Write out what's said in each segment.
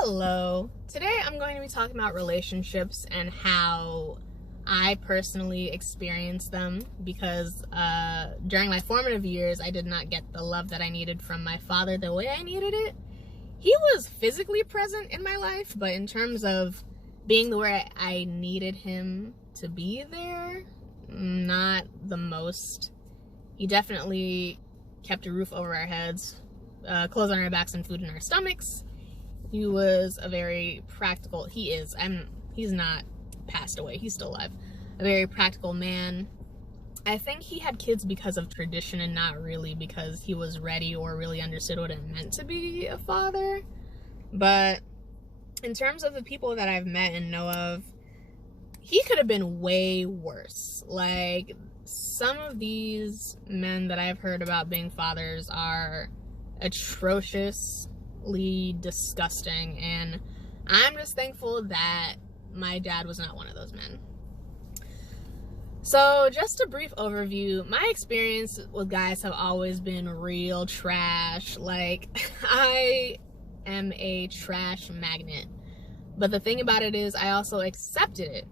Hello. Today I'm going to be talking about relationships and how I personally experienced them because during my formative years I did not get the love that I needed from my father the way I needed it. He was physically present in my life, but in terms of being the way I needed him to be there, not the most. He definitely kept a roof over our heads, clothes on our backs, and food in our stomachs. He was a very practical, he's not passed away, he's still alive, a very practical man. I think he had kids because of tradition and not really because he was ready or really understood what it meant to be a father. But in terms of the people that I've met and know of, he could have been way worse. Like, some of these men that I've heard about being fathers are atrociously disgusting, and I'm just thankful that my dad was not one of those men. So just a brief overview, my experience with guys have always been real trash. Like, I am a trash magnet, but the thing about it is I also accepted it,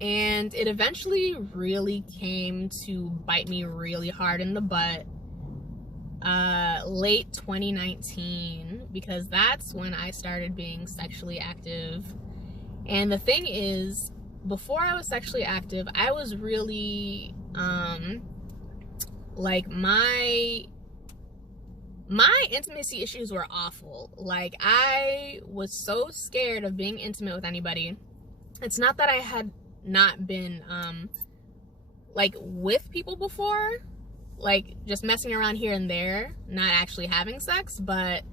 and it eventually really came to bite me really hard in the butt late 2019, because that's when I started being sexually active. And the thing is, before I was sexually active, I was really like, my intimacy issues were awful. Like, I was so scared of being intimate with anybody. It's not that I had not been like with people before, like just messing around here and there, not actually having sex, but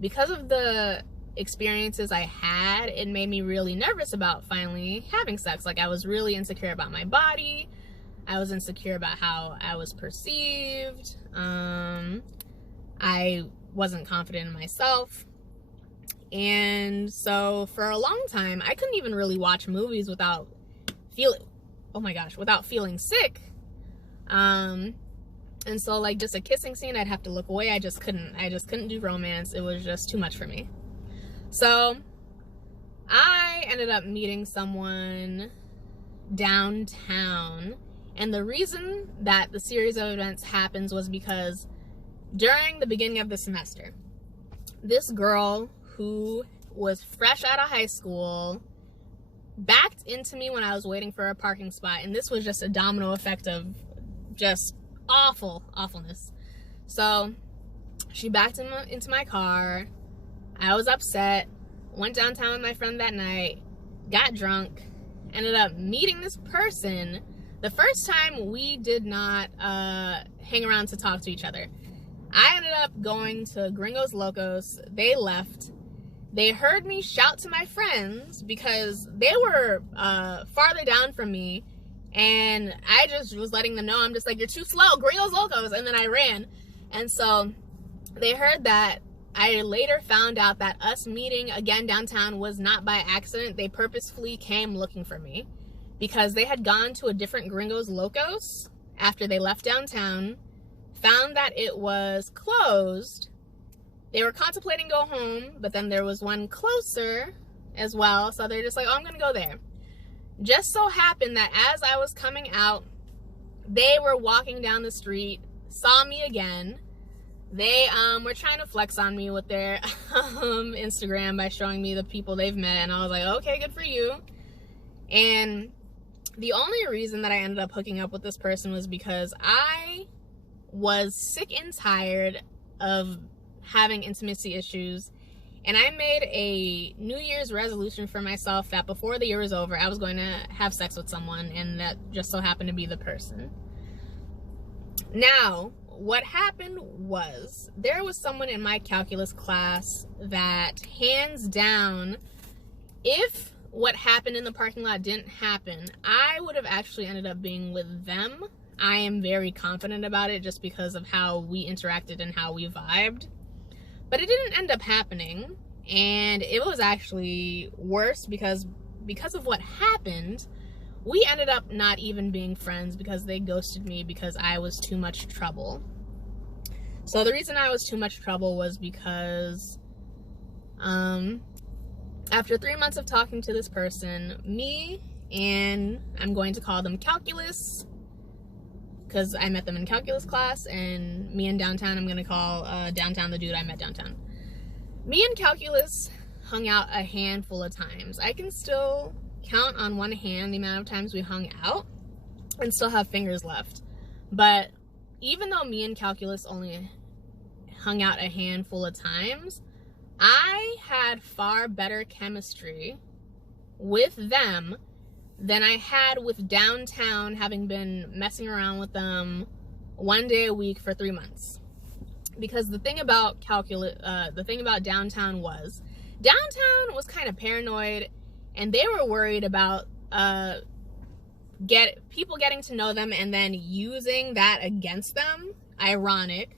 because of the experiences I had, it made me really nervous about finally having sex. Like, I was really insecure about my body. I was insecure about how I was perceived. I wasn't confident in myself. And so for a long time, I couldn't even really watch movies without feeling sick. And so, like, just a kissing scene, I'd have to look away. I just couldn't do romance. It was just too much for me. So I ended up meeting someone downtown, and the reason that the series of events happens was because during the beginning of the semester, this girl who was fresh out of high school backed into me when I was waiting for a parking spot, and this was just a domino effect of just awfulness. So she backed into my car. I was upset, went downtown with my friend that night, got drunk, ended up meeting this person. The first time we did not hang around to talk to each other. I ended up going to Gringos Locos. They left. They heard me shout to my friends because they were farther down from me, and I just was letting them know, I'm just like, you're too slow, Gringos Locos, and then I ran. And so they heard that. I later found out that us meeting again downtown was not by accident. They purposefully came looking for me because they had gone to a different Gringos Locos after they left downtown, found that it was closed. They were contemplating go home, but then there was one closer as well, so they're just like, oh, I'm gonna go there. Just so happened that as I was coming out, they were walking down the street, saw me again. They were trying to flex on me with their Instagram by showing me the people they've met, and I was like, okay, good for you. And the only reason that I ended up hooking up with this person was because I was sick and tired of having intimacy issues, and I made a New Year's resolution for myself that before the year was over, I was going to have sex with someone, and that just so happened to be the person. Now, what happened was, there was someone in my calculus class that, hands down, if what happened in the parking lot didn't happen, I would have actually ended up being with them. I am very confident about it just because of how we interacted and how we vibed. But it didn't end up happening, and it was actually worse because of what happened. We ended up not even being friends because they ghosted me because I was too much trouble. So the reason I was too much trouble was because After 3 months of talking to this person, me and I'm going to call them calculus, because I met them in calculus class, and me and downtown, I'm going to call downtown the dude I met downtown. Me and calculus hung out a handful of times. I can still count on one hand the amount of times we hung out and still have fingers left. But even though me and calculus only hung out a handful of times, I had far better chemistry with them than I had with downtown, having been messing around with them one day a week for 3 months. Because the thing about downtown was kind of paranoid, and they were worried about people getting to know them and then using that against them. Ironic.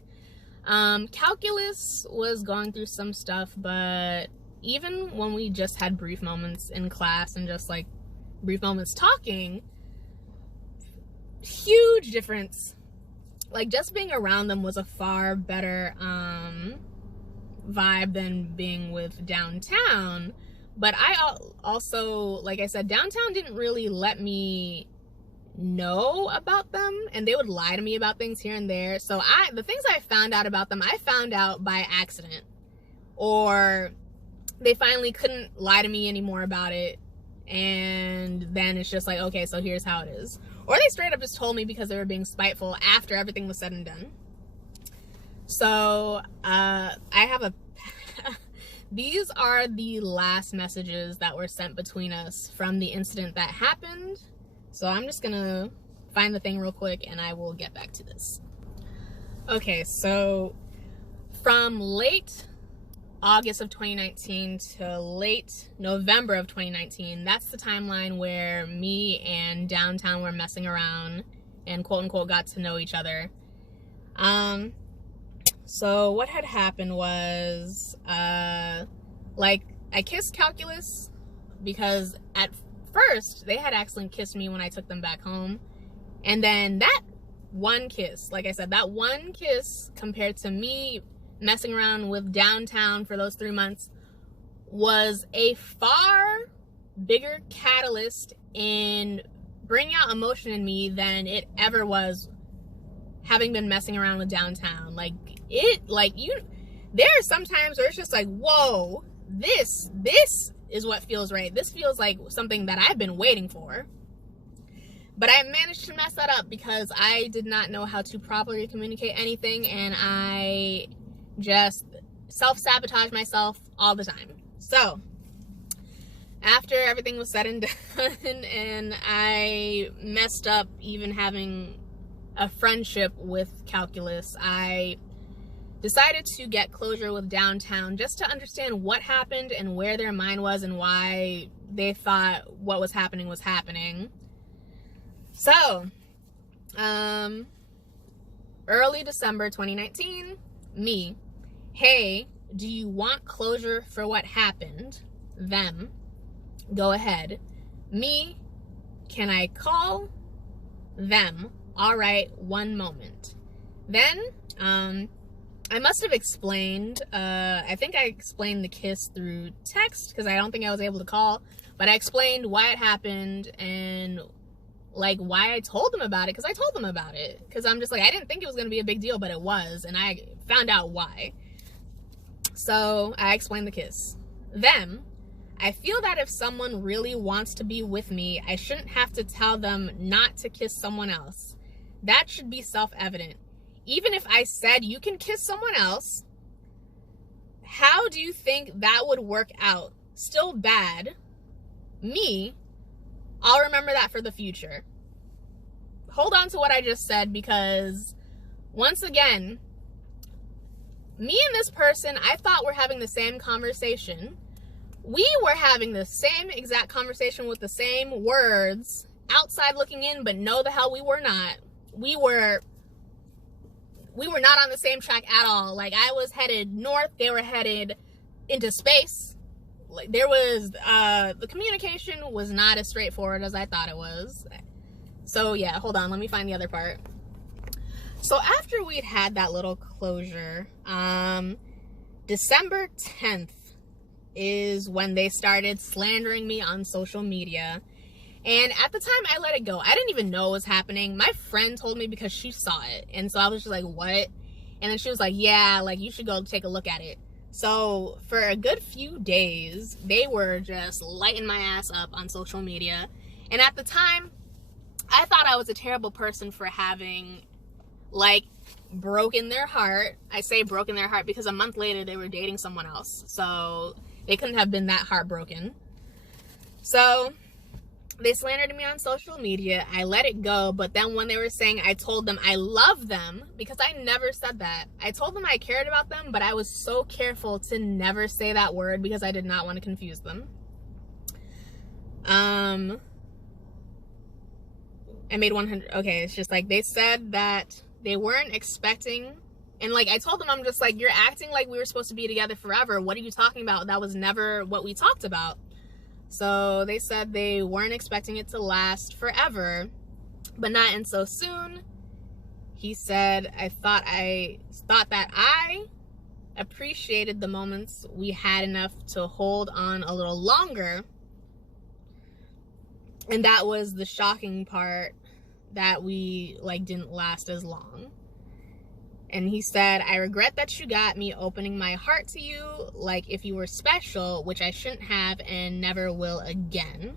Calculus was going through some stuff, but even when we just had brief moments in class and just like brief moments talking, huge difference. Like, just being around them was a far better vibe than being with downtown. But I also, like I said, downtown didn't really let me know about them, and they would lie to me about things here and there. So the things I found out about them, I found out by accident, or they finally couldn't lie to me anymore about it, and then it's just like, okay, so here's how it is. Or they straight up just told me because they were being spiteful after everything was said and done. So I have these are the last messages that were sent between us from the incident that happened. So I'm just gonna find the thing real quick and I will get back to this. Okay, so from late August of 2019 to late November of 2019, that's the timeline where me and downtown were messing around and quote unquote got to know each other. So what had happened was, like, I kissed calculus because at first they had accidentally kissed me when I took them back home. And then that one kiss, like I said, that one kiss compared to me messing around with downtown for those 3 months was a far bigger catalyst in bringing out emotion in me than it ever was having been messing around with downtown. There are some times where it's just like, whoa, this is what feels right. This feels like something that I've been waiting for. But I managed to mess that up because I did not know how to properly communicate anything, and I just self-sabotage myself all the time. So after everything was said and done and I messed up even having a friendship with calculus, I decided to get closure with downtown just to understand what happened and where their mind was and why they thought what was happening was happening. So early December 2019, me, hey, do you want closure for what happened? Them, go ahead. Me, can I call? Them, all right, one moment. Then I must have explained, I think I explained the kiss through text because I don't think I was able to call, but I explained why it happened and like why I told them about it, because I told them about it because I'm just like, I didn't think it was going to be a big deal, but it was, and I found out why. So I explained the kiss. Then I feel that if someone really wants to be with me, I shouldn't have to tell them not to kiss someone else. That should be self-evident. Even if I said you can kiss someone else, how do you think that would work out? Still bad. Me, I'll remember that for the future. Hold on to what I just said, because once again, me and this person, I thought we're having the same conversation. We were having the same exact conversation with the same words, outside looking in, but no, the hell we were not. We were not on the same track at all. Like, I was headed north, they were headed into space. Like, there was, the communication was not as straightforward as I thought it was. So yeah, hold on, let me find the other part. So after we'd had that little closure, December 10th, is when they started slandering me on social media. And at the time, I let it go. I didn't even know what was happening. My friend told me because she saw it. And so I was just like, what? And then she was like, yeah, like, you should go take a look at it. So for a good few days, they were just lighting my ass up on social media. And at the time, I thought I was a terrible person for having, like, broken their heart. I say broken their heart because a month later they were dating someone else. So they couldn't have been that heartbroken. So they slandered me on social media. I let it go. But then when they were saying I told them I love them, because I never said that. I told them I cared about them, but I was so careful to never say that word because I did not want to confuse them. I made 100. Okay, it's just like they said that they weren't expecting. And like I told them, I'm just like, you're acting like we were supposed to be together forever. What are you talking about? That was never what we talked about. So they said they weren't expecting it to last forever, but not in so soon. He said, I thought that I appreciated the moments we had enough to hold on a little longer. And that was the shocking part, that we like didn't last as long. And he said, I regret that you got me opening my heart to you like if you were special, which I shouldn't have and never will again.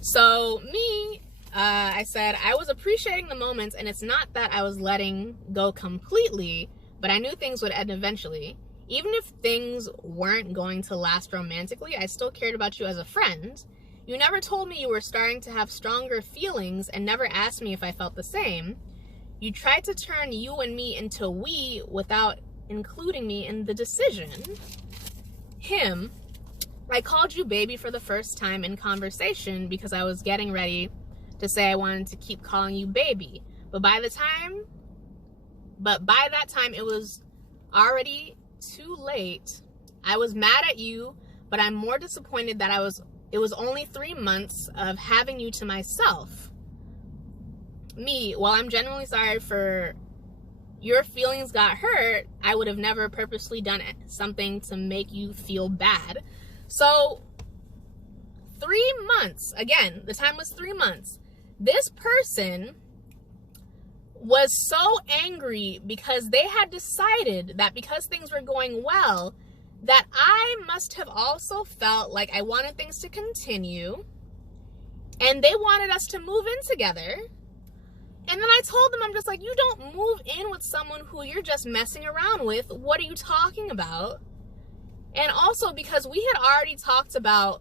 So me, I said I was appreciating the moments, and it's not that I was letting go completely, but I knew things would end eventually. Even if things weren't going to last romantically, I still cared about you as a friend. You never told me you were starting to have stronger feelings and never asked me if I felt the same. You tried to turn you and me into we without including me in the decision. Him, I called you baby for the first time in conversation because I was getting ready to say I wanted to keep calling you baby. But by that time it was already too late. I was mad at you, but I'm more disappointed that it was only 3 months of having you to myself. Me, while I'm genuinely sorry for your feelings got hurt, I would have never purposely done something to make you feel bad. So 3 months, again, the time was 3 months. This person was so angry because they had decided that because things were going well, that I must have also felt like I wanted things to continue, and they wanted us to move in together. And then I told them, I'm just like, you don't move in with someone who you're just messing around with. What are you talking about? And also because we had already talked about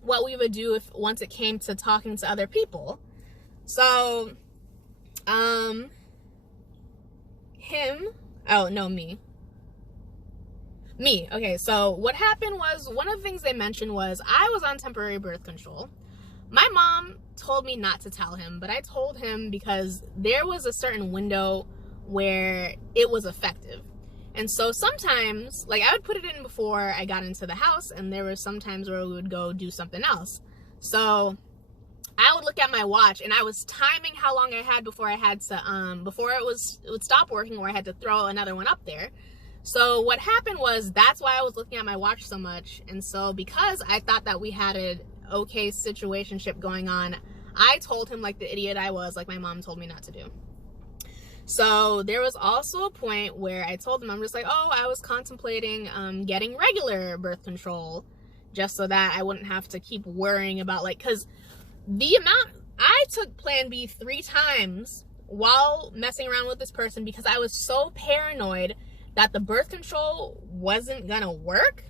what we would do once it came to talking to other people. So, me. Okay, so what happened was, one of the things they mentioned was I was on temporary birth control. My mom told me not to tell him, but I told him because there was a certain window where it was effective. And so sometimes, like, I would put it in before I got into the house, and there were some times where we would go do something else. So I would look at my watch, and I was timing how long I had before I had to, before it would stop working, or I had to throw another one up there. So what happened was, that's why I was looking at my watch so much. And so because I thought that we had an okay situationship going on, I told him, like the idiot I was, like my mom told me not to do. So there was also a point where I told him, I'm just like, oh, I was contemplating getting regular birth control just so that I wouldn't have to keep worrying about, like, because the amount, I took Plan B 3 times while messing around with this person because I was so paranoid that the birth control wasn't gonna work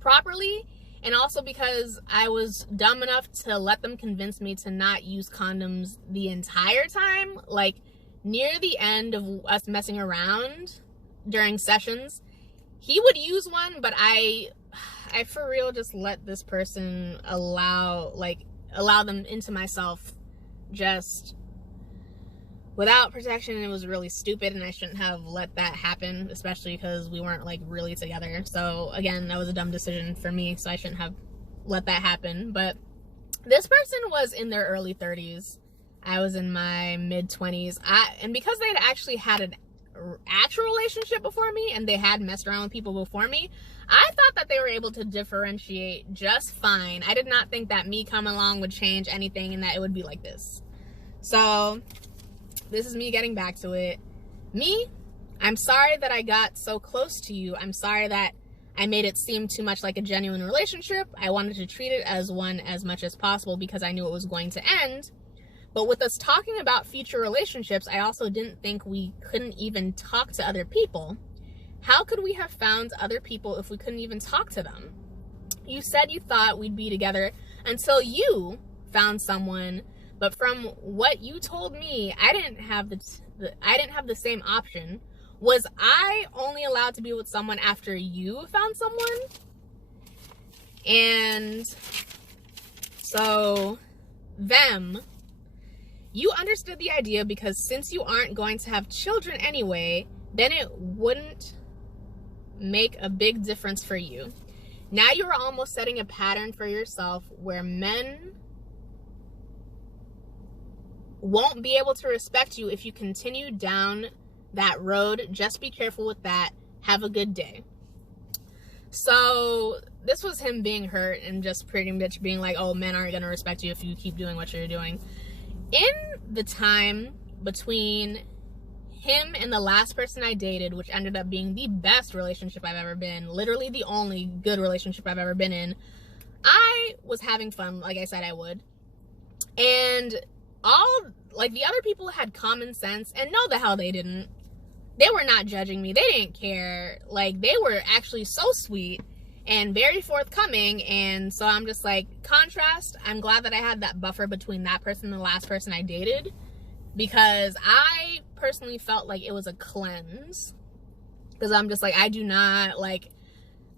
properly. And also because I was dumb enough to let them convince me to not use condoms the entire time. Like, near the end of us messing around during sessions, he would use one, but I for real just let this person allow them into myself just without protection. It was really stupid, and I shouldn't have let that happen, especially because we weren't like really together. So again, that was a dumb decision for me, so I shouldn't have let that happen. But this person was in their early 30s. I was in my mid 20s. And because they'd actually had actual relationship before me and they had messed around with people before me, I thought that they were able to differentiate just fine. I did not think that me coming along would change anything and that it would be like this. So this is me getting back to it. Me, I'm sorry that I got so close to you. I'm sorry that I made it seem too much like a genuine relationship. I wanted to treat it as one as much as possible because I knew it was going to end. But with us talking about future relationships, I also didn't think we couldn't even talk to other people. How could we have found other people if we couldn't even talk to them? You said you thought we'd be together until you found someone, but from what you told me, I didn't have the same option. Was I only allowed to be with someone after you found someone? And so them, you understood the idea because since you aren't going to have children anyway, then it wouldn't make a big difference for you. Now you are almost setting a pattern for yourself where men won't be able to respect you if you continue down that road. Just be careful with that. Have a good day. So this was him being hurt and just pretty much being like, oh, men aren't going to respect you if you keep doing what you're doing. In the time between him and the last person I dated, which ended up being the best relationship I've ever been, literally the only good relationship I've ever been in, I was having fun, like I said I would. And the other people had common sense, and no, the hell they didn't. They were not judging me. They didn't care. Like, they were actually so sweet and very forthcoming. And so I'm just like, contrast. I'm glad that I had that buffer between that person and the last person I dated, because I personally felt like it was a cleanse. Because I'm just like, I do not, like,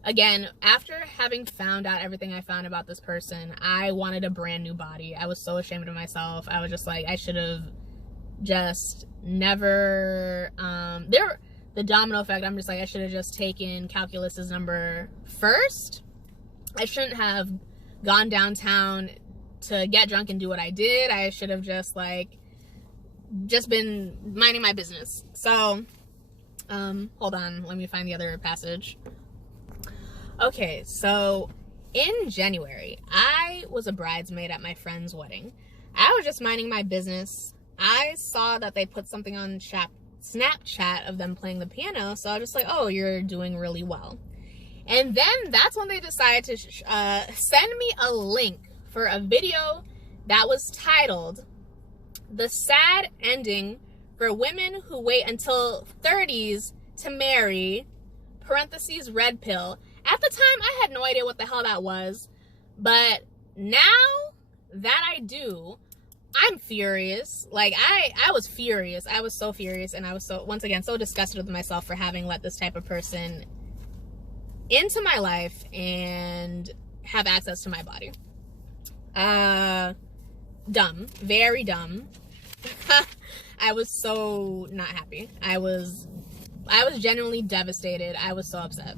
again, after having found out everything I found about this person, I wanted a brand new body. I was so ashamed of myself. I was just like, I should have just never, the domino effect, I'm just like, I should have just taken calculus's number first. I shouldn't have gone downtown to get drunk and do what I did. I should have just been minding my business. So, hold on, let me find the other passage. Okay, so in January, I was a bridesmaid at my friend's wedding. I was just minding my business. I saw that they put something on Snapchat of them playing the piano, so I was just like, oh, you're doing really well. And then that's when they decided to send me a link for a video that was titled, "The Sad Ending for Women Who Wait Until 30s to Marry," parentheses, red pill. At the time, I had no idea what the hell that was, but now that I do, I'm furious. Like, I was furious. I was so furious, and I was so, once again, so disgusted with myself for having let this type of person into my life and have access to my body. Dumb. Very dumb. I was so not happy. I was genuinely devastated. I was so upset.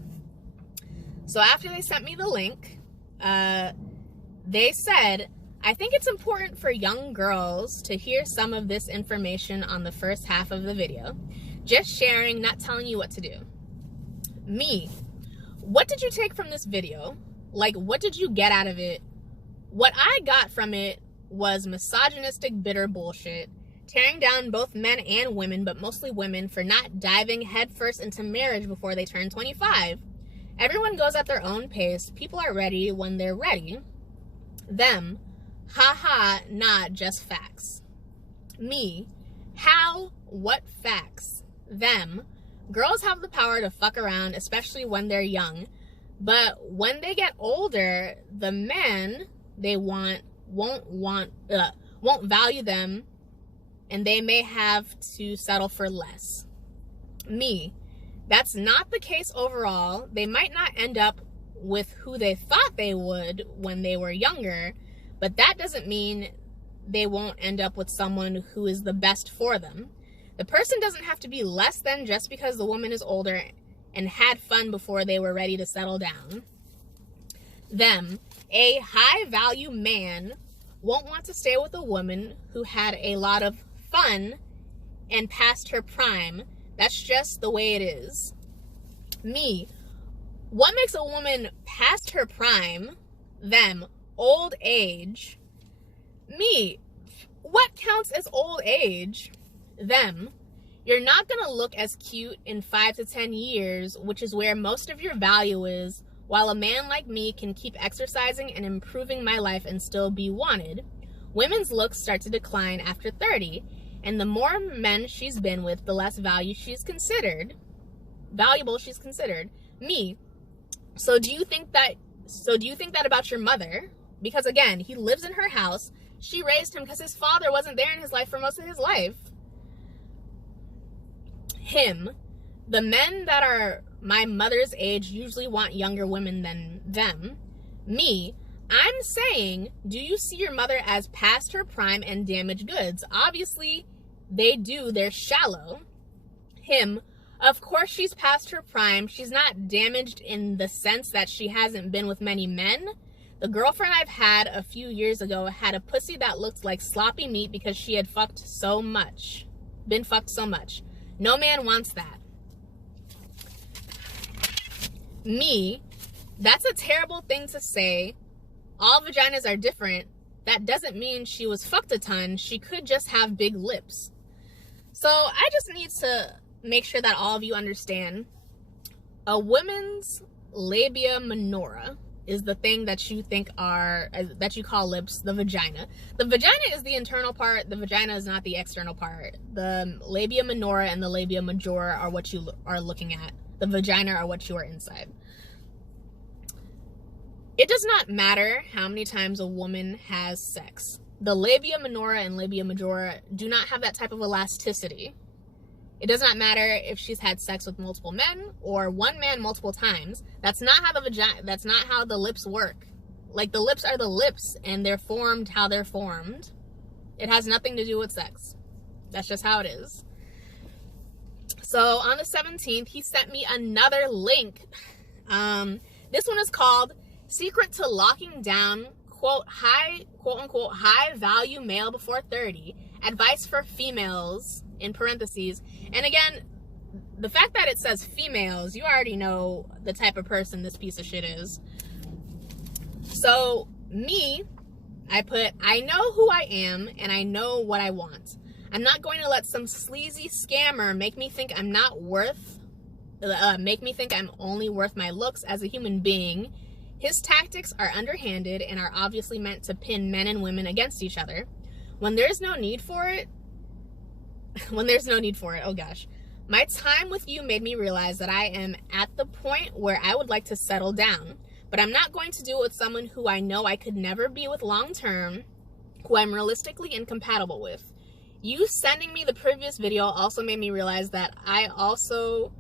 So after they sent me the link, they said, "I think it's important for young girls to hear some of this information on the first half of the video. Just sharing, not telling you what to do." Me, what did you take from this video? Like, what did you get out of it? What I got from it was misogynistic, bitter bullshit, tearing down both men and women, but mostly women, for not diving headfirst into marriage before they turn 25. Everyone goes at their own pace. People are ready when they're ready. Them, haha, not just facts. Me, how, what facts? Them, girls have the power to fuck around, especially when they're young. But when they get older, the men they want won't value them, and they may have to settle for less. Me, that's not the case overall. They might not end up with who they thought they would when they were younger, but that doesn't mean they won't end up with someone who is the best for them. The person doesn't have to be less than just because the woman is older and had fun before they were ready to settle down. Them, a high-value man won't want to stay with a woman who had a lot of fun and past her prime That's just the way it is. Me, what makes a woman past her prime? Them, old age. Me, what counts as old age? Them, you're not gonna look as cute in 5 to 10 years, which is where most of your value is, while a man like me can keep exercising and improving my life and still be wanted. Women's looks start to decline after 30, and the more men she's been with, the less valuable she's considered. Me, so do you think that about your mother? Because again, he lives in her house. She raised him because his father wasn't there in his life for most of his life. Him, the men that are my mother's age usually want younger women than them. Me, I'm saying, do you see your mother as past her prime and damaged goods? Obviously, they do. They're shallow. Him, of course she's past her prime. She's not damaged in the sense that she hasn't been with many men. The girlfriend I've had a few years ago had a pussy that looked like sloppy meat because she had been fucked so much. No man wants that. Me, that's a terrible thing to say. All vaginas are different. That doesn't mean she was fucked a ton. She could just have big lips. So I just need to make sure that all of you understand. A woman's labia minora is the thing that you think that you call lips, the vagina. The vagina is the internal part. The vagina is not the external part. The labia minora and the labia majora are what you are looking at. The vagina are what you are inside. It does not matter how many times a woman has sex. The labia minora and labia majora do not have that type of elasticity. It does not matter if she's had sex with multiple men or one man multiple times. That's not how the lips work. Like, the lips are the lips and they're formed how they're formed. It has nothing to do with sex. That's just how it is. So on the 17th, he sent me another link. This one is called Secret to Locking Down, quote unquote, high value male before 30. Advice for females, in parentheses. And again, the fact that it says females, you already know the type of person this piece of shit is. So me, I put, I know who I am and I know what I want. I'm not going to let some sleazy scammer make me think I'm only worth my looks as a human being. His tactics are underhanded and are obviously meant to pin men and women against each other. When there's no need for it, oh gosh. My time with you made me realize that I am at the point where I would like to settle down, but I'm not going to do it with someone who I know I could never be with long term, who I'm realistically incompatible with. You sending me the previous video also made me realize that I also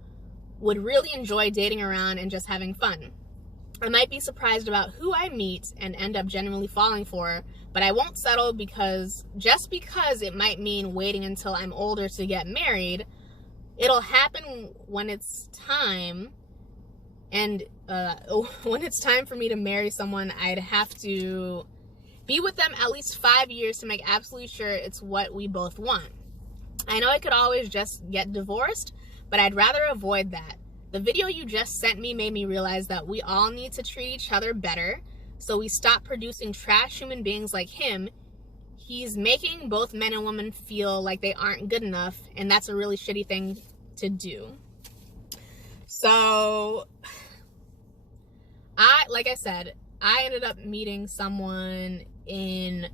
would really enjoy dating around and just having fun. I might be surprised about who I meet and end up genuinely falling for, but I won't settle just because it might mean waiting until I'm older to get married. It'll happen when it's time, and when it's time for me to marry someone, I'd have to be with them at least 5 years to make absolutely sure it's what we both want. I know I could always just get divorced, but I'd rather avoid that. The video you just sent me made me realize that we all need to treat each other better, so we stop producing trash human beings like him. He's making both men and women feel like they aren't good enough, and that's a really shitty thing to do. So, like I said, I ended up meeting someone in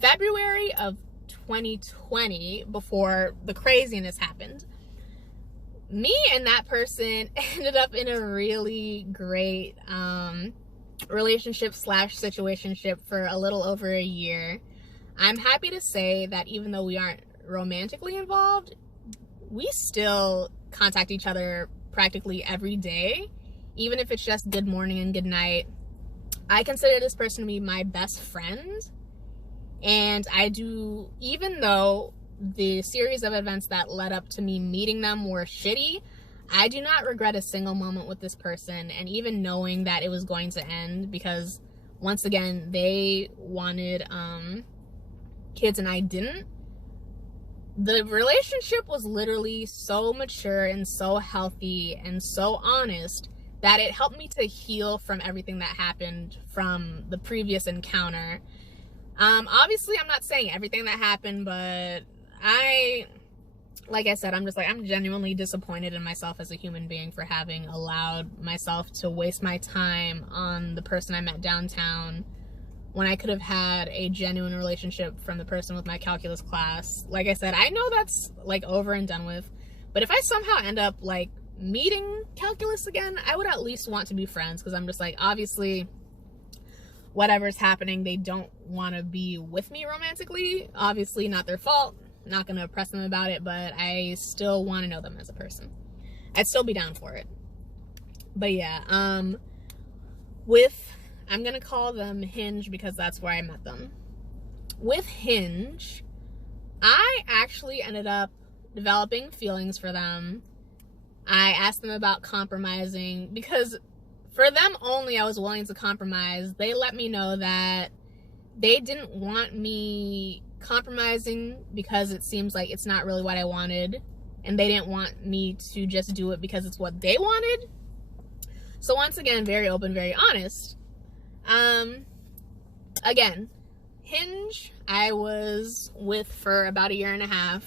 February of 2020 before the craziness happened. Me and that person ended up in a really great relationship / situationship for a little over a year. I'm happy to say that even though we aren't romantically involved, we still contact each other practically every day, even if it's just good morning and good night. I consider this person to be my best friend, and I do, even though the series of events that led up to me meeting them were shitty, I do not regret a single moment with this person, and even knowing that it was going to end, because once again, they wanted kids and I didn't. the relationship was literally so mature and so healthy and so honest that it helped me to heal from everything that happened from the previous encounter. Obviously, I'm not saying everything that happened, but like I said, I'm genuinely disappointed in myself as a human being for having allowed myself to waste my time on the person I met downtown when I could have had a genuine relationship from the person with my calculus class. Like I said, I know that's like over and done with, but if I somehow end up like meeting calculus again, I would at least want to be friends, because I'm just like, obviously whatever's happening, they don't want to be with me romantically. Obviously not their fault, not gonna press them about it, but I still want to know them as a person. I'd still be down for it. But yeah, I'm gonna call them Hinge because that's where I met them. With Hinge, I actually ended up developing feelings for them. I asked them about compromising, because for them only I was willing to compromise. They let me know that they didn't want me compromising because it seems like it's not really what I wanted, and they didn't want me to just do it because it's what they wanted. So once again, very open, very honest. Again, Hinge, I was with for about 1.5 years.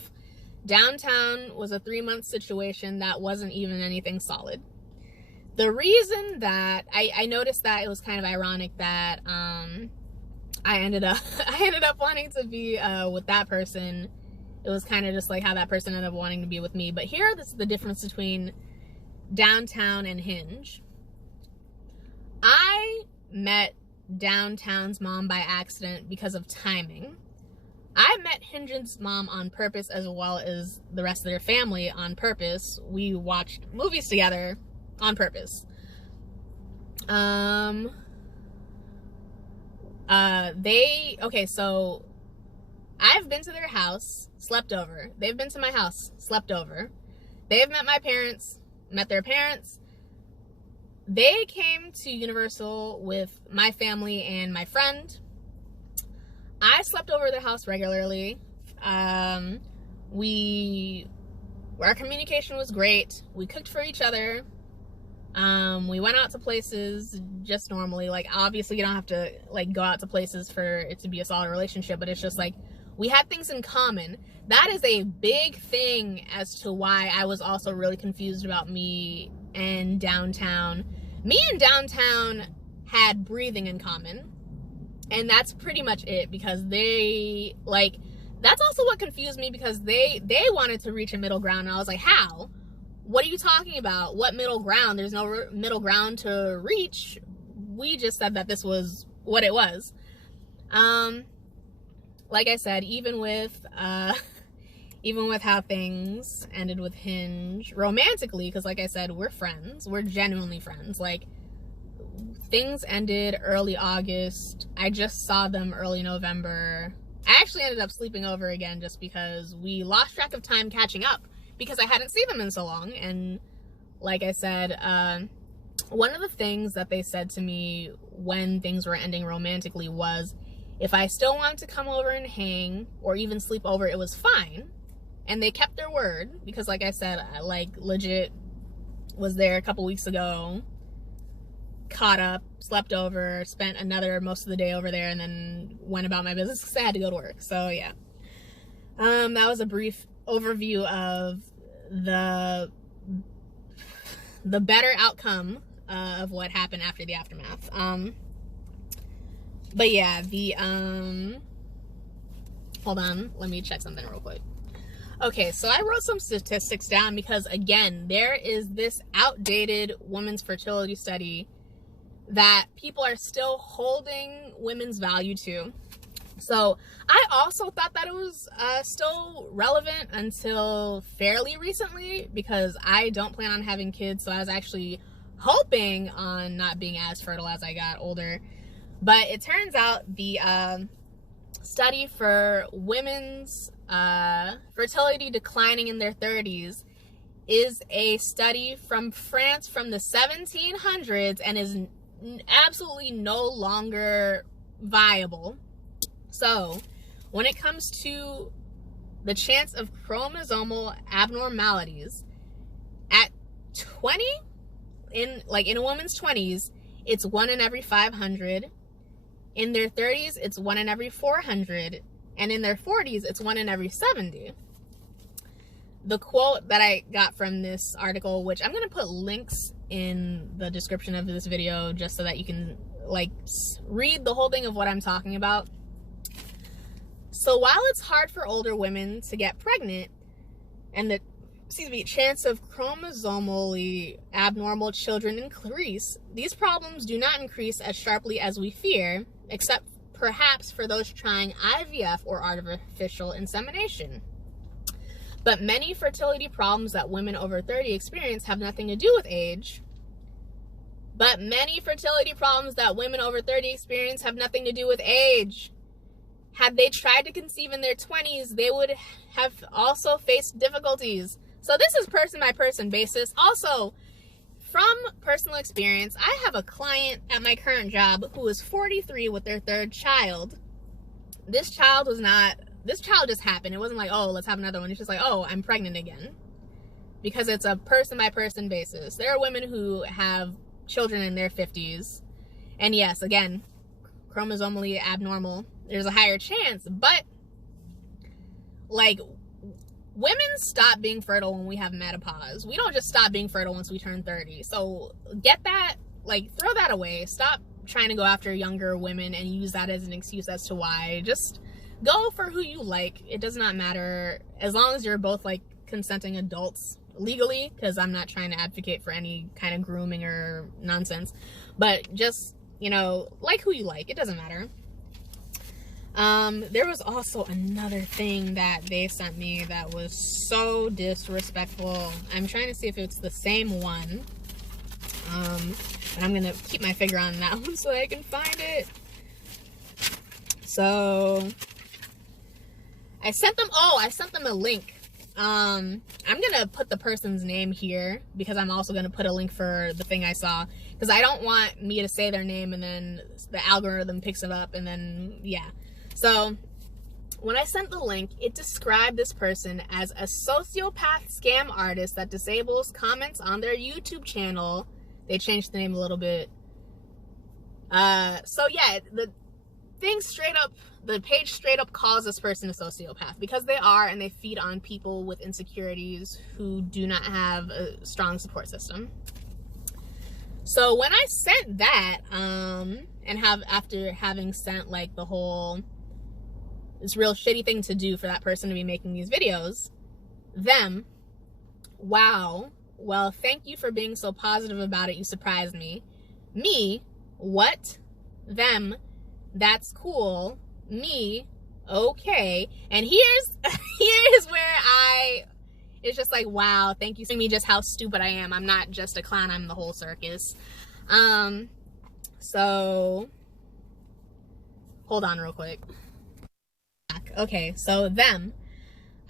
Downtown was a 3-month situation that wasn't even anything solid. The reason that I noticed that it was kind of ironic that I ended up wanting to be with that person. It was kind of just like how that person ended up wanting to be with me. But here, this is the difference between Downtown and Hinge. I met Downtown's mom by accident because of timing. I met Hinge's mom on purpose, as well as the rest of their family on purpose. We watched movies together on purpose. So I've been to their house, slept over. They've been to my house, slept over. They've met my parents, met their parents. They came to Universal with my family and my friend. I slept over at their house regularly. Our communication was great. We cooked for each other. We went out to places just normally. Like, obviously you don't have to like go out to places for it to be a solid relationship, but it's just like we had things in common. That is a big thing as to why I was also really confused about me and Downtown. Me and Downtown had breathing in common, and that's pretty much it, because they like, that's also what confused me, because they wanted to reach a middle ground, and I was like, how? What are you talking about? What middle ground? There's no middle ground to reach. We just said that this was what it was. Like I said, even with how things ended with Hinge romantically, because like I said, we're friends. We're genuinely friends. Like, things ended early August. I just saw them early November. I actually ended up sleeping over again just because we lost track of time catching up, because I hadn't seen them in so long. And like I said, one of the things that they said to me when things were ending romantically was, if I still wanted to come over and hang or even sleep over, it was fine. And they kept their word, because like I said, I like legit was there a couple weeks ago, caught up, slept over, spent most of the day over there, and then went about my business because I had to go to work. So yeah, that was a brief overview of the better outcome of what happened after the aftermath. But yeah, hold on, let me check something real quick. Okay, so I wrote some statistics down because, again, there is this outdated women's fertility study that people are still holding women's value to. So I also thought that it was still relevant until fairly recently, because I don't plan on having kids, so I was actually hoping on not being as fertile as I got older. But it turns out the study for women's fertility declining in their 30s is a study from France from the 1700s and is absolutely no longer viable. So when it comes to the chance of chromosomal abnormalities at 20, in a woman's 20s, it's 1 in every 500. In their 30s, it's 1 in every 400. And in their 40s, it's 1 in every 70. The quote that I got from this article, which I'm going to put links in the description of this video just so that you can like read the whole thing of what I'm talking about. So while it's hard for older women to get pregnant and the chance of chromosomally abnormal children increase, these problems do not increase as sharply as we fear, except perhaps for those trying IVF or artificial insemination. But many fertility problems that women over 30 experience have nothing to do with age. Had they tried to conceive in their 20s, they would have also faced difficulties. So this is person by person basis. Also, from personal experience, I have a client at my current job who is 43 with their 3rd child. This child just happened. It wasn't like, oh, let's have another one. It's just like, oh, I'm pregnant again. Because it's a person by person basis. There are women who have children in their 50s. And yes, again, chromosomally abnormal. There's a higher chance. But, like, women stop being fertile when we have menopause. We don't just stop being fertile once we turn 30. So get that, like, throw that away. Stop trying to go after younger women and use that as an excuse as to why. Just go for who you like. It does not matter as long as you're both like consenting adults legally, because I'm not trying to advocate for any kind of grooming or nonsense, but just, you know, like who you like. It doesn't matter. There was also another thing that they sent me that was so disrespectful. I'm trying to see if it's the same one. And I'm gonna keep my finger on that one so I can find it. So I sent them a link. I'm gonna put the person's name here because I'm also gonna put a link for the thing I saw, because I don't want me to say their name and then the algorithm picks it up and then, yeah. So when I sent the link, it described this person as a sociopath scam artist that disables comments on their YouTube channel. They changed the name a little bit. So yeah, the page straight up calls this person a sociopath, because they are, and they feed on people with insecurities who do not have a strong support system. So when I sent that, after having sent like the whole, it's real shitty thing to do for that person to be making these videos, wow, well, thank you for being so positive about it, you surprised me. Me, what? Them, that's cool. Me, okay. And here's where it's just like, wow, thank you for seeing me just how stupid I am. I'm not just a clown, I'm the whole circus. So hold on real quick. Okay, so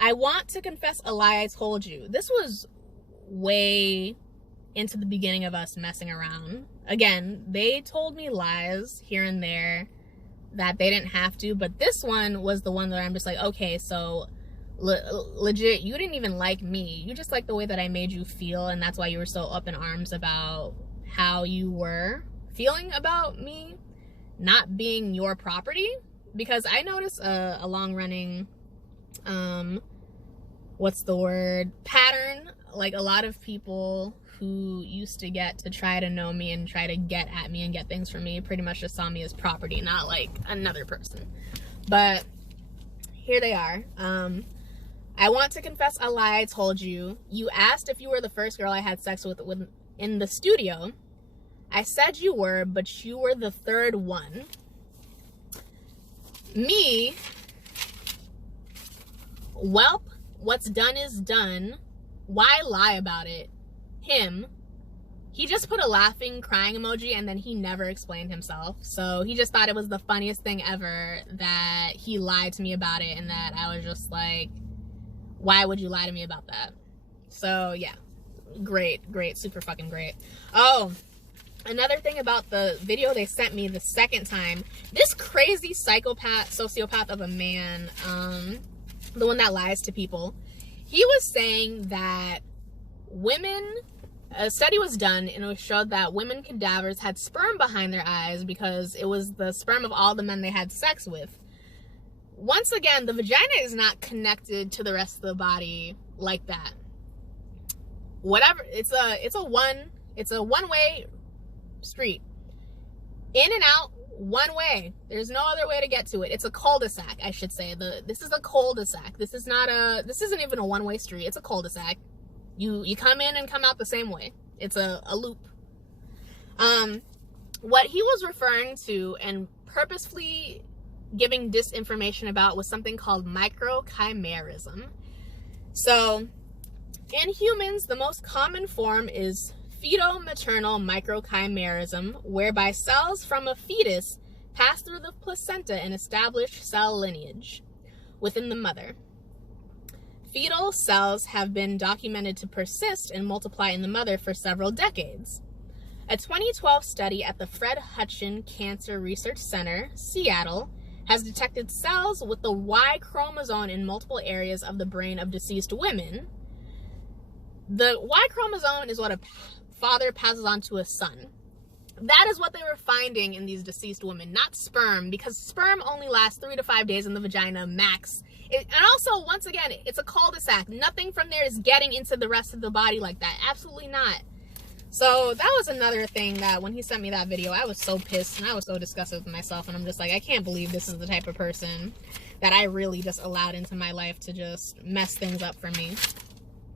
I want to confess a lie I told you. This was way into the beginning of us messing around. Again, they told me lies here and there that they didn't have to, but this one was the one that I'm just like, okay, so legit, you didn't even like me. You just like the way that I made you feel, and that's why you were so up in arms about how you were feeling about me not being your property. Because I noticed a long-running, pattern. Like, a lot of people who used to get to try to know me and try to get at me and get things from me pretty much just saw me as property, not like another person. But here they are. I want to confess a lie I told you. You asked if you were the first girl I had sex with in the studio. I said you were, but you were the 3rd one. Me, welp, what's done is done. Why lie about it? Him, he just put a laughing, crying emoji, and then he never explained himself. So he just thought it was the funniest thing ever that he lied to me about it, and that I was just like, why would you lie to me about that? So yeah, great, super fucking great. Oh, another thing about the video they sent me the second time, this crazy sociopath of a man, the one that lies to people. He was saying that a study was done and it showed that women cadavers had sperm behind their eyes because it was the sperm of all the men they had sex with. Once again, the vagina is not connected to the rest of the body like that. Whatever, it's a one-way street. In and out, one way. There's no other way to get to it. It's a cul-de-sac, I should say. This is a cul-de-sac. This isn't even a one-way street. It's a cul-de-sac. You come in and come out the same way. It's a loop. What he was referring to and purposefully giving disinformation about was something called microchimerism. So, in humans, the most common form is fetal-maternal microchimerism, whereby cells from a fetus pass through the placenta and establish cell lineage within the mother. Fetal cells have been documented to persist and multiply in the mother for several decades. A 2012 study at the Fred Hutchin Cancer Research Center, Seattle, has detected cells with the Y chromosome in multiple areas of the brain of deceased women. The Y chromosome is what a father passes on to a son. That is what they were finding in these deceased women, not sperm, because sperm only lasts 3 to 5 days in the vagina max. And also, once again, it's a cul-de-sac. Nothing from there is getting into the rest of the body like that. Absolutely not. So that was another thing that when he sent me that video, I was so pissed and I was so disgusted with myself. And I'm just like, I can't believe this is the type of person that I really just allowed into my life to just mess things up for me.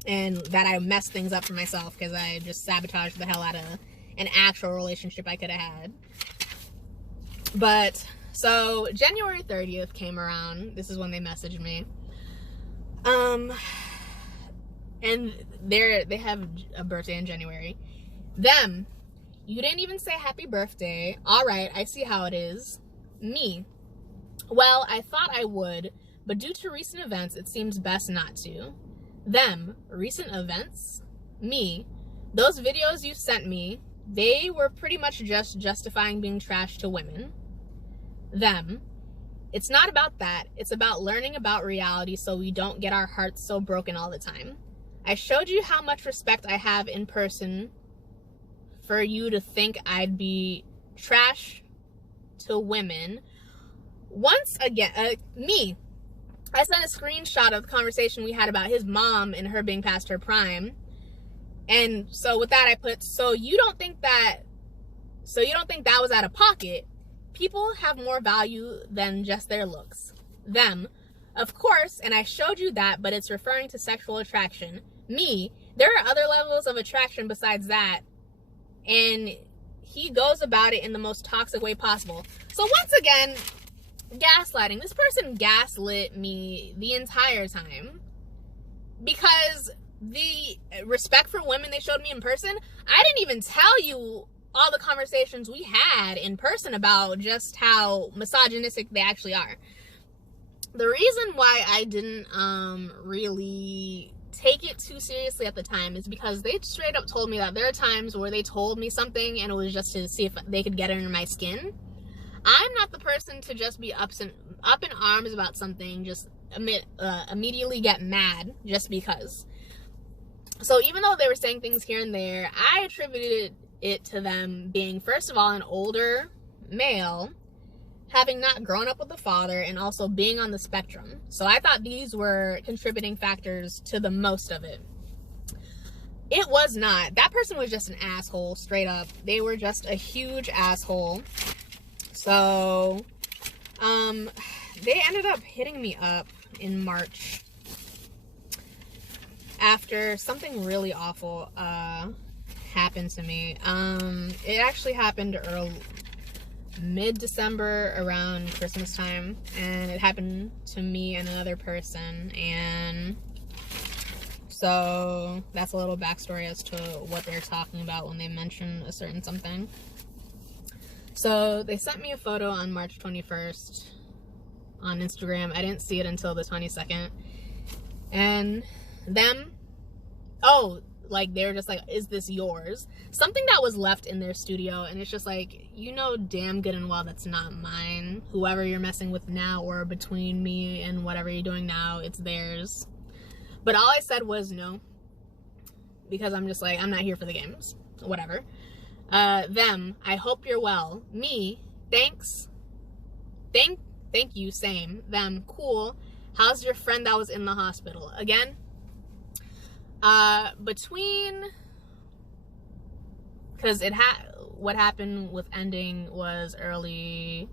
And that I messed things up for myself because I just sabotaged the hell out of an actual relationship I could have had. But, so, January 30th came around. This is when they messaged me. And they have a birthday in January. Them, you didn't even say happy birthday. Alright, I see how it is. Me, well, I thought I would, but due to recent events, it seems best not to. Them, recent events. Me, those videos you sent me, they were pretty much just justifying being trash to women. Them, it's not about that. It's about learning about reality so we don't get our hearts so broken all the time. I showed you how much respect I have in person for you to think I'd be trash to women. Once again, me, I sent a screenshot of the conversation we had about his mom and her being past her prime. And so with that I put, so you don't think that was out of pocket? People have more value than just their looks. Them, of course, and I showed you that, but it's referring to sexual attraction. Me, there are other levels of attraction besides that. And he goes about it in the most toxic way possible. So once again, gaslighting. This person gaslit me the entire time. Because the respect for women they showed me in person, I didn't even tell you all the conversations we had in person about just how misogynistic they actually are. The reason why I didn't really take it too seriously at the time is because they straight up told me that there are times where they told me something and it was just to see if they could get under my skin. I'm not the person to just be up in arms about something, just immediately get mad just because. So even though they were saying things here and there, I attributed it to them being, first of all, an older male, having not grown up with a father, and also being on the spectrum. So I thought these were contributing factors to the most of it. It was not. That person was just an asshole, straight up. They were just a huge asshole. So, they ended up hitting me up in March after something really awful happened to me. It actually happened mid-December, around Christmas time, and it happened to me and another person. And so that's a little backstory as to what they're talking about when they mention a certain something. So they sent me a photo on March 21st on Instagram. I didn't see it until the 22nd. And them, oh, like, they're just like, is this yours? Something that was left in their studio, and it's just like, you know damn good and well that's not mine. Whoever you're messing with now, or between me and whatever you're doing now, it's theirs. But all I said was no, because I'm just like, I'm not here for the games. Whatever. Them, I hope you're well. Me, thanks. Thank you, same. Them, cool. How's your friend that was in the hospital? Again, because what happened with ending was early,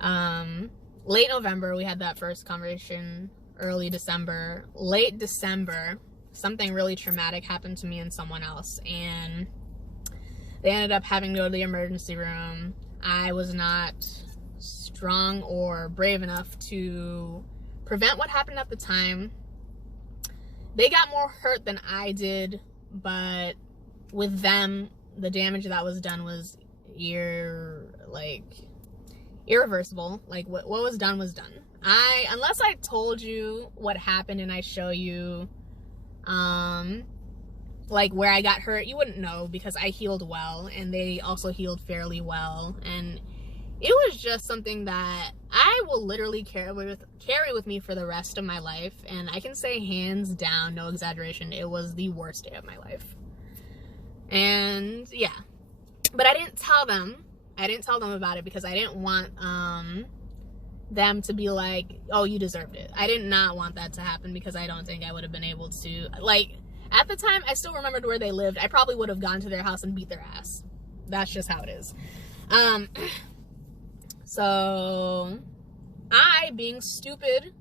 late November, we had that first conversation. Early December, late December, something really traumatic happened to me and someone else, and they ended up having to go to the emergency room. I was not strong or brave enough to prevent what happened at the time. They got more hurt than I did, but with them, the damage that was done was irreversible. Like, what was done was done. Unless I told you what happened and I show you like where I got hurt, you wouldn't know, because I healed well and they also healed fairly well, and it was just something that I will literally carry with me for the rest of my life. And I can say hands down, no exaggeration, it was the worst day of my life. And yeah, but I didn't tell them about it, because I didn't want them to be like, oh, you deserved it. I did not want that to happen, because I don't think I would have been able to, like, at the time, I still remembered where they lived. I probably would have gone to their house and beat their ass. That's just how it is. So I, being stupid,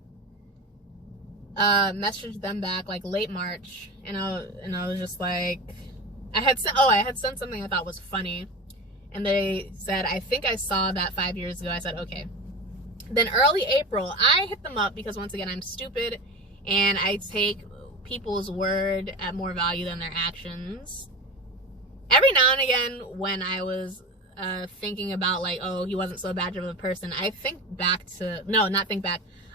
messaged them back like late March, and I was just like, I had sent something I thought was funny, and they said, I think I saw that 5 years ago. I said, okay. Then early April, I hit them up, because once again, I'm stupid and I take people's word at more value than their actions. Every now and again, when I was thinking about like, oh, he wasn't so bad of a person, I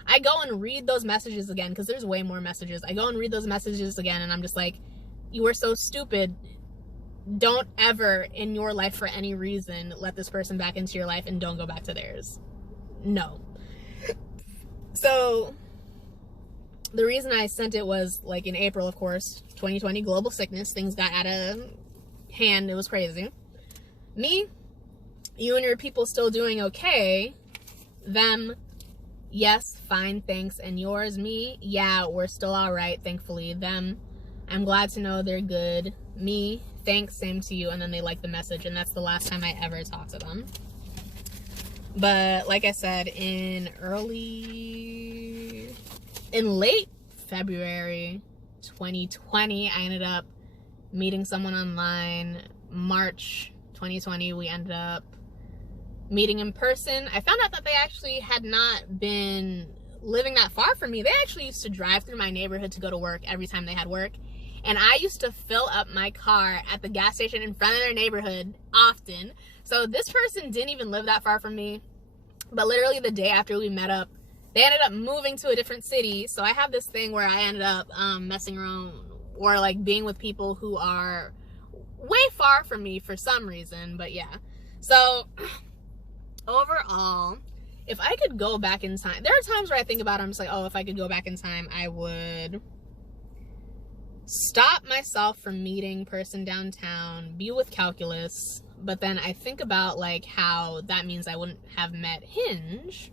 I go and read those messages again, because there's way more messages. I go and read those messages again, and I'm just like, you were so stupid. Don't ever in your life, for any reason, let this person back into your life, and don't go back to theirs. No. So the reason I sent it was like in April, of course, 2020, global sickness, things got out of hand. It was crazy. Me, you and your people still doing okay. Them, yes, fine, thanks. And yours, me, yeah, we're still all right, thankfully. Them, I'm glad to know they're good. Me, thanks, same to you. And then they like the message, and that's the last time I ever talked to them. But like I said, in late February 2020, I ended up meeting someone online. March 2020, we ended up meeting in person. I found out that they actually had not been living that far from me. They actually used to drive through my neighborhood to go to work every time they had work. And I used to fill up my car at the gas station in front of their neighborhood often. So this person didn't even live that far from me. But literally the day after we met up, they ended up moving to a different city. So I have this thing where I ended up messing around or like being with people who are way far from me for some reason. But yeah. So overall, if I could go back in time, there are times where I think about it, I'm just like, oh, if I could go back in time, I would stop myself from meeting person downtown, be with calculus. But then I think about like how that means I wouldn't have met Hinge.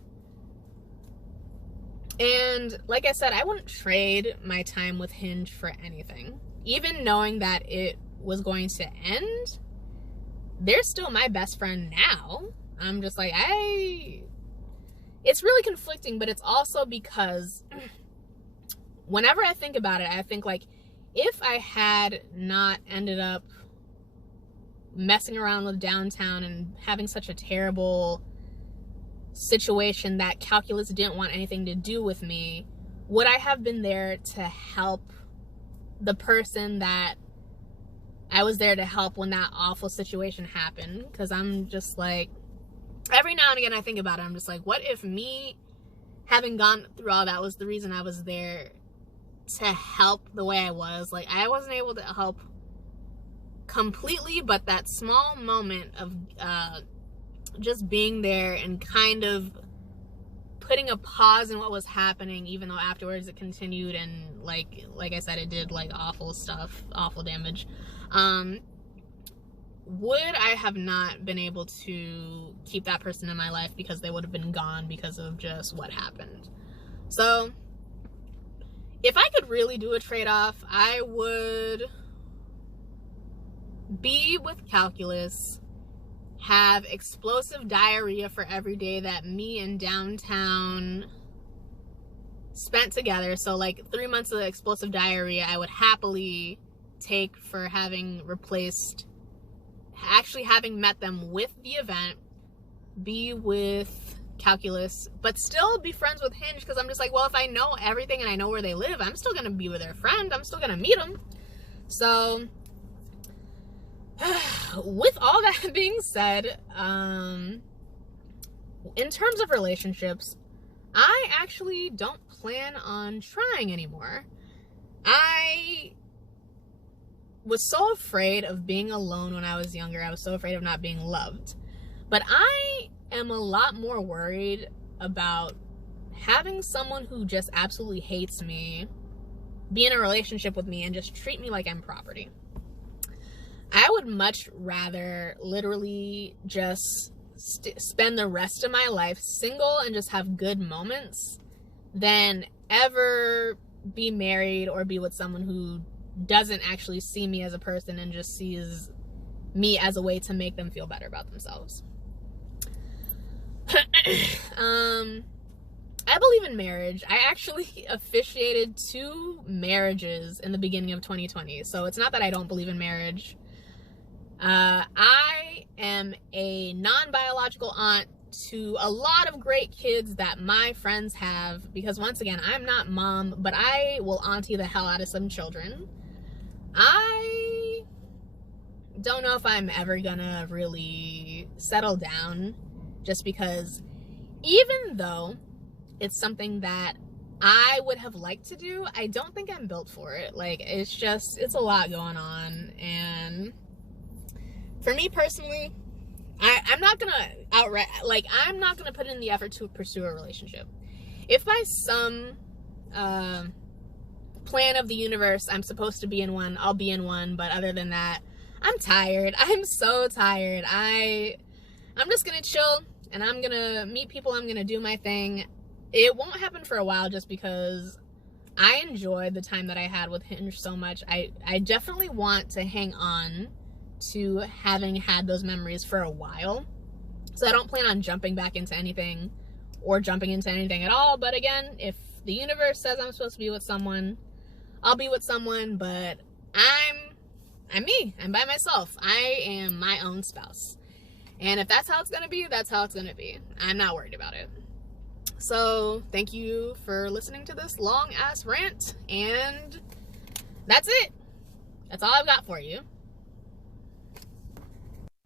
And like I said, I wouldn't trade my time with Hinge for anything. Even knowing that it was going to end, they're still my best friend now. I'm just like, it's really conflicting, but it's also because whenever I think about it, I think like, if I had not ended up messing around with downtown and having such a terrible situation that calculus didn't want anything to do with me, would I have been there to help the person that I was there to help when that awful situation happened? Because I'm just like, every now and again I think about it, I'm just like, what if me having gone through all that was the reason I was there to help the way I was. Like, I wasn't able to help completely, but that small moment of just being there and kind of putting a pause in what was happening, even though afterwards it continued, and like I said, it did like awful stuff, awful damage. Would I have not been able to keep that person in my life because they would have been gone because of just what happened. So if I could really do a trade-off, I would be with calculus, have explosive diarrhea for every day that me and downtown spent together. So like 3 months of explosive diarrhea I would happily take for having met them with the event, be with calculus, but still be friends with Hinge, because I'm just like, well, if I know everything and I know where they live, I'm still gonna be with their friend, I'm still gonna meet them. So with all that being said, in terms of relationships, I actually don't plan on trying anymore. I was so afraid of being alone when I was younger. I was so afraid of not being loved. But I am a lot more worried about having someone who just absolutely hates me be in a relationship with me and just treat me like I'm property. I would much rather literally just spend the rest of my life single and just have good moments than ever be married or be with someone who doesn't actually see me as a person and just sees me as a way to make them feel better about themselves. I believe in marriage. I actually officiated 2 marriages in the beginning of 2020. So it's not that I don't believe in marriage. I am a non-biological aunt to a lot of great kids that my friends have, because once again, I'm not mom, but I will auntie the hell out of some children. I don't know if I'm ever gonna really settle down, just because even though it's something that I would have liked to do, I don't think I'm built for it. Like, it's a lot going on, and for me personally, I'm not gonna I'm not gonna put in the effort to pursue a relationship. If by some plan of the universe I'm supposed to be in one, I'll be in one, but other than that, I'm tired. I'm so tired. I'm just gonna chill, and I'm gonna meet people, I'm gonna do my thing. It won't happen for a while just because I enjoyed the time that I had with Hinge so much. I definitely want to hang on to having had those memories for a while. So I don't plan on jumping back into anything or jumping into anything at all. But again, if the universe says I'm supposed to be with someone, I'll be with someone, but I'm me. I'm by myself. I am my own spouse. And if that's how it's going to be, that's how it's going to be. I'm not worried about it. So thank you for listening to this long ass rant, and that's it. That's all I've got for you.